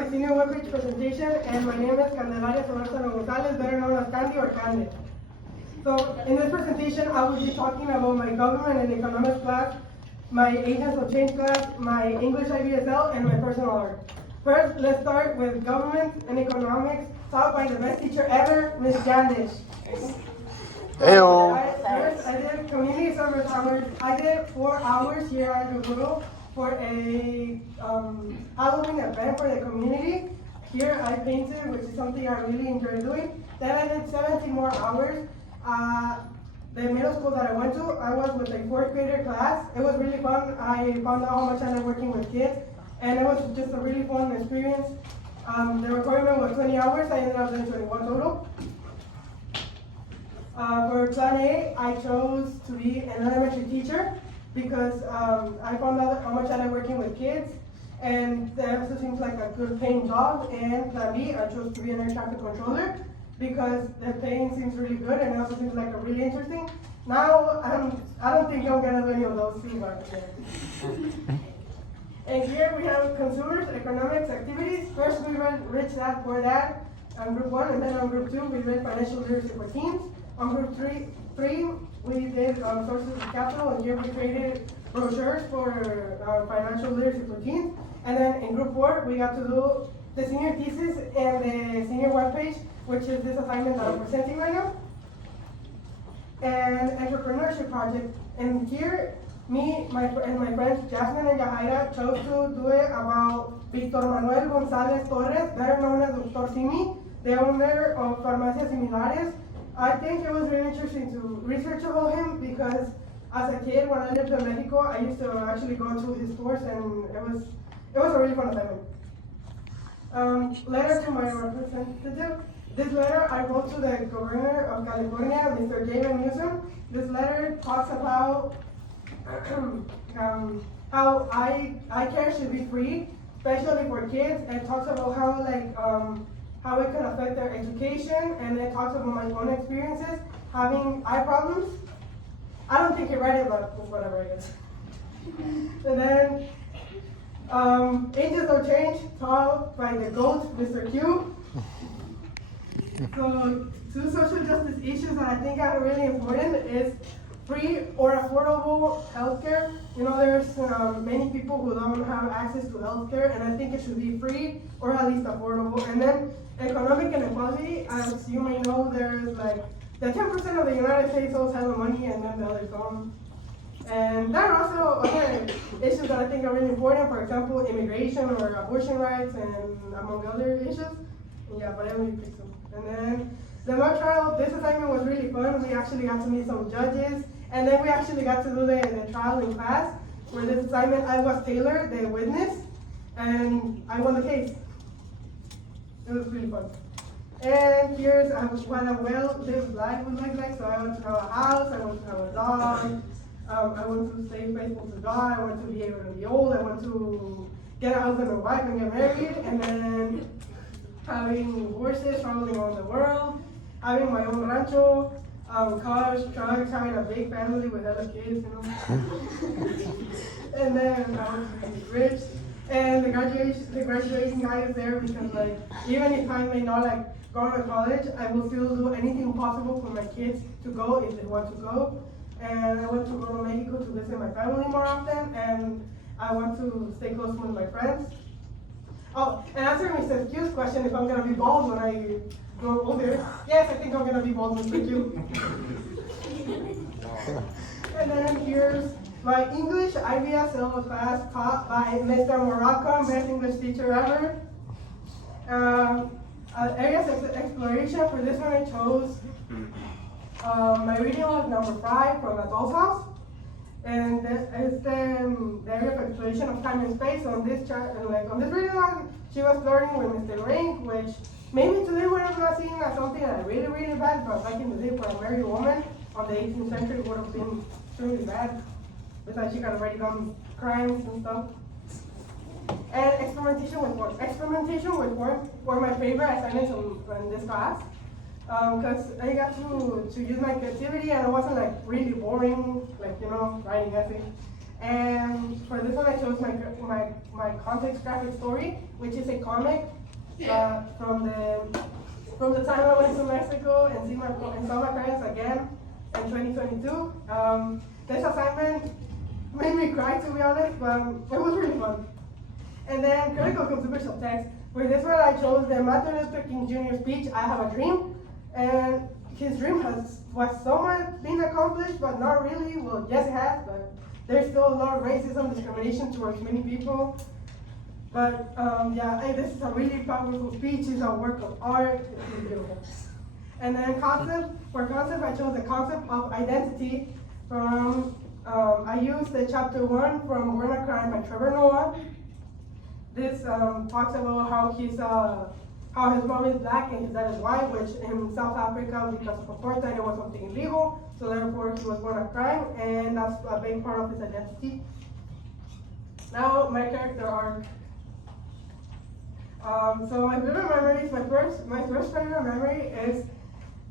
my senior webpage presentation, and my name is Candelaria Solórzano Gonzalez, better known as Candy or Candid. So in this presentation, I will be talking about my government and economics class, my agents of change class, my English IBSL, and my personal art. First, let's start with government and economics, taught by the best teacher ever, Miss Jandish. First, I did community service hours. I did 4 hours here at Google for a Halloween event for the community. Here I painted, which is something I really enjoy doing. Then I did 17 more hours. The middle school that I went to, I was with a 4th grader class. It was really fun. I found out how much I like working with kids, and it was just a really fun experience. The requirement was 20 hours. I ended up doing 21 total. For Plan A, I chose to be an elementary teacher because I found out how much I like working with kids, and that also seems like a good paying job. And Plan B, I chose to be an air traffic controller because the paying seems really good and it also seems like a really interesting. Now, I don't think I'm gonna do any of those things right here. And here we have consumers, economics, activities. First we read Rich Dad Poor Dad on group 1, and then on group 2 we read financial literacy for teens. On group 3 we did sources of capital, and here we created brochures for financial literacy for teens. And then in group 4 we got to do the senior thesis and the senior webpage, which is this assignment that I'm presenting right now. And entrepreneurship project. And here, me and my friends Jasmine and Yahaira chose to do it about Victor Manuel González Torres, better known as Dr. Simi, the owner of Farmacias Similares. I think it was really interesting to research about him because as a kid, when I lived in Mexico, I used to actually go to his stores, and it was a really fun assignment. Letter to my representative. This letter I wrote to the governor of California, Mr. J.B. Newsom. This letter talks about how eye care should be free, especially for kids. It talks about how it can affect their education, and it talks about my own experiences having eye problems. I don't think he read it, but whatever, I guess. And then Agents of Change, taught by the GOAT, Mr. Q. So, 2 social justice issues that I think are really important is free or affordable healthcare. You know, there's many people who don't have access to healthcare, and I think it should be free or at least affordable. And then economic inequality, as you may know, there's like the 10% of the United States owes hella money, and then the others don't. And there are also other issues that I think are really important, for example, immigration or abortion rights, and among other issues. Yeah, but I only picked some. And then the mock trial, this assignment was really fun. We actually got to meet some judges, and then we actually got to do the trial in class. For this assignment, I was Taylor, the witness, and I won the case. It was really fun. And here's what a well-lived life would look like. So I want to have a house, I want to have a dog, I want to stay faithful to God, I want to be able to be old, I want to get a husband and wife and get married, and then having horses, traveling around the world, having my own rancho, cars, trucks, having a big family with other kids, you know. And then I want to be rich. And the graduation guy is there because, like, even if I may not go to college, I will still do anything possible for my kids to go if they want to go. And I want to go to Mexico to visit my family more often, and I want to stay close with my friends. Oh, and answering Mr. Q's question, if I'm gonna be bald when I grow older. Yes, I think I'm gonna be bald, Mr. Q. And then here's my English IBSL class taught by Mr. Morocco, best English teacher ever. Areas of exploration, for this one I chose, my reading was number 5 from A Doll's House. And it's the area of exploration of time and space. On this reading log, she was flirting with Mr. Rank, which maybe today would have not seen as something that really, really bad, but back in the day for a married woman on the 18th century would have been extremely bad. Besides, she got write down crimes and stuff. And experimentation with work. Experimentation with work were my favorite assignments in this class. Because I got to use my creativity, and it wasn't like really boring, like, you know, writing essays. And for this one, I chose my context graphic story, which is a comic from the time I went to Mexico and saw my parents again in 2022. This assignment made me cry, to be honest, but it was really fun. And then critical consumer subtext. For this one, I chose the Martin Luther King Jr. speech, I Have a Dream. And his dream was somewhat being accomplished, but not really. Well, yes, it has, but there's still a lot of racism, discrimination towards many people. But yeah, this is a really powerful speech. It's a work of art. It's really beautiful. And then for concept, I chose the concept of identity from, I used the chapter 1 from Born a Crime by Trevor Noah. This talks about how his mom is black and his dad is white, which in South Africa, because of apartheid, it was something illegal, so therefore he was born a crime, and that's a big part of his identity. Now, my character arc. So my favorite memories, my first favorite memory is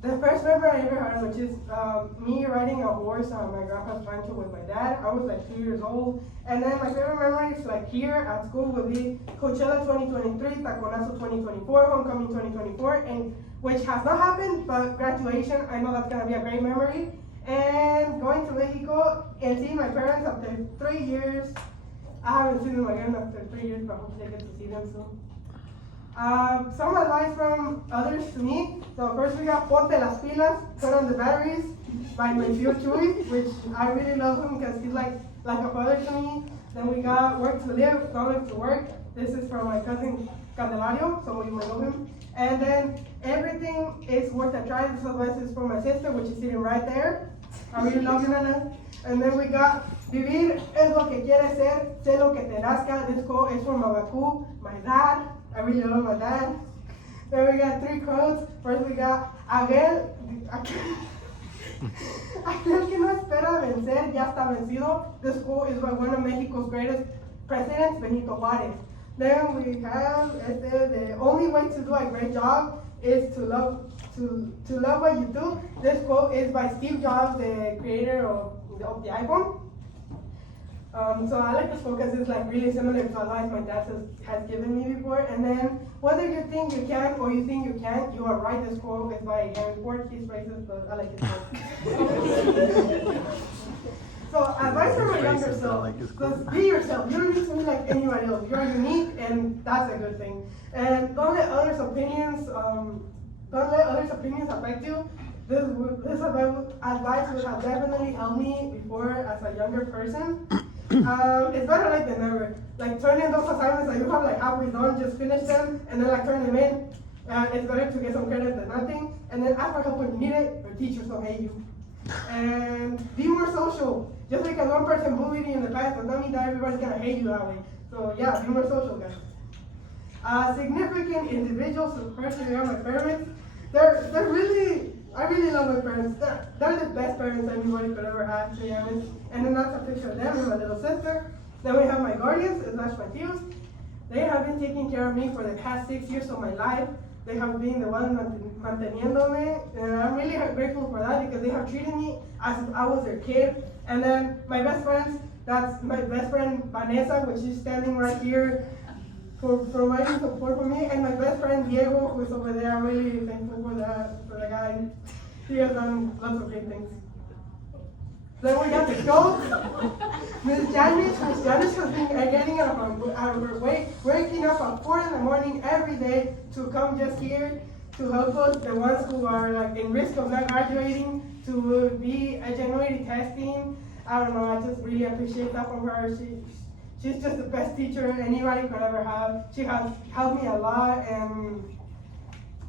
the first memory I ever had, which is me riding a horse on my grandpa's rancho with my dad. I was like 2 years old. And then my favorite memories, like here at school, would be Coachella 2023, Taconazo 2024, Homecoming 2024, and which has not happened, but graduation, I know that's gonna be a great memory. And going to Mexico and seeing my parents after 3 years. I haven't seen them again after 3 years, but hopefully I get to see them soon. Some advice from others to me. So first we got Ponte las pilas, Put on the batteries by my tío Chuy, which I really love him because he's like a father to me. Then we got Work to Live, Don't Live to Work. This is from my cousin Candelario, so you might know him. And then Everything is Worth a Try. This advice is from my sister, which is sitting right there. I really love you, Nana. And then we got Vivir es lo que quieres ser, sé lo que te nazca. This quote is from Mabaku, my dad. I really love my dad. Then we got 3 quotes. First we got aquel que no espera vencer ya está vencido. This quote is by one of Mexico's greatest presidents, Benito Juárez. Then we have the only way to do a great job is to love what you do. This quote is by Steve Jobs, the creator of the iPhone. So I like this quote because it's like really similar to advice my dad has given me before. And then whether you think you can or you think you can't, you are right. This quote is by Henry Ford. He's racist, but I like his quote. So advice for my younger self, just be yourself. You don't need to be like anybody else. You're unique, and that's a good thing. And don't let others' opinions affect you. This advice would have definitely helped me before as a younger person. It's better late than never. Like turn in those assignments that you have like halfway done, just finish them and then like turn them in. It's better to get some credit than nothing. And then ask for help when you need it. Your teachers don't hate you. And be more social. Just because one person bullied you in the past does not mean that everybody's gonna hate you that way. So yeah, be more social, guys. Significant individuals. So first we have my parents. I really love my parents. They're the best parents anybody could ever have, to be honest. And then that's a picture of them and my little sister. Then we have my guardians, slash my tios. They have been taking care of me for the past 6 years of my life. They have been the ones manteniéndome, and I'm really grateful for that because they have treated me as if I was their kid. And then my best friends, that's my best friend Vanessa, which is standing right here for providing support for me, and my best friend Diego, who's over there. I'm really thankful for the guy. He has done lots of great things. Then we got the goats. Miss Janice has been getting out of her way, waking up at 4 in the morning every day to come just here to help us, the ones who are like in risk of not graduating, to be a January testing. I don't know, I just really appreciate that from her. She's just the best teacher anybody could ever have. She has helped me a lot, and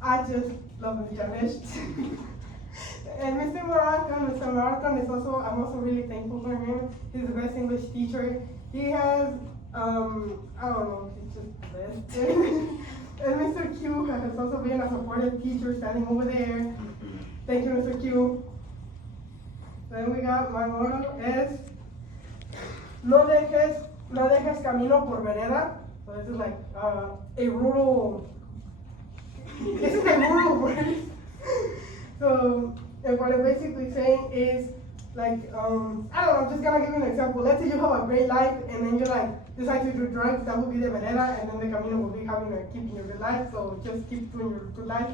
I just love Miss Janice. And Mr. Moroccan is also, I'm also really thankful for him. He's the best English teacher. He has, I don't know, he's just the best. And Mr. Q has also been a supportive teacher standing over there. Thank you, Mr. Q. Then we got, my motto is, no dejes camino por vereda. So this is like a rural word. So, and what I'm basically saying is, Like, I don't know, I'm just gonna give you an example. Let's say you have a great life and then you like decide to do drugs, that would be the vereda, and then the camino will be keeping your good life, so just keep doing your good life.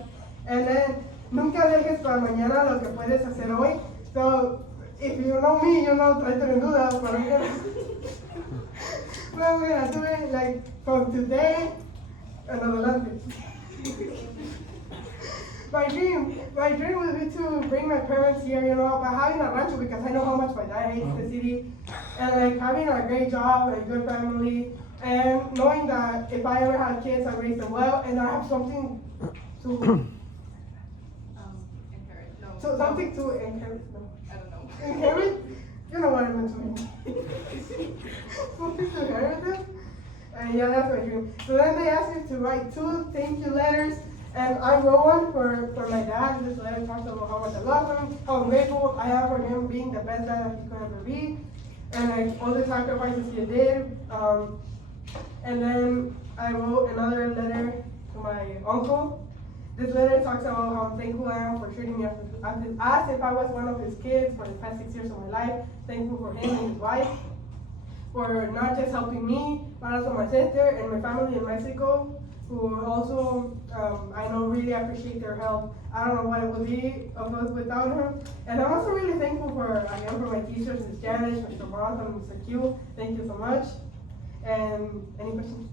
And then, nunca dejes para mañana lo que puedes hacer hoy. So, if you know me, you know, tráete en duda, but I'm gonna do it like from today and adelante. My dream would be to bring my parents here, you know, by having a rancho, because I know how much my dad hates the city, and like having a great job, a good family, and knowing that if I ever have kids, I raise them well, and I have something to Inherit. No. so something to inherit. No. I don't know. Inherit? You know what I meant to mean. Something to inherit them. And yeah, that's my dream. So then they asked me to write 2 thank you letters. And I wrote one for my dad. This letter talks about how much I love him, how grateful I am for him being the best dad that he could ever be, and like all the sacrifices he did. And then I wrote another letter to my uncle. This letter talks about how thankful I am for treating me as if I was one of his kids for the past 6 years of my life. Thankful for him and his wife, for not just helping me, but also my sister and my family in Mexico, who also, I know, really appreciate their help. I don't know what it would be of us without him. And I'm also really thankful for my teachers, Ms. Janice, Mr. Roth, and Mr. Q. Thank you so much. And any questions?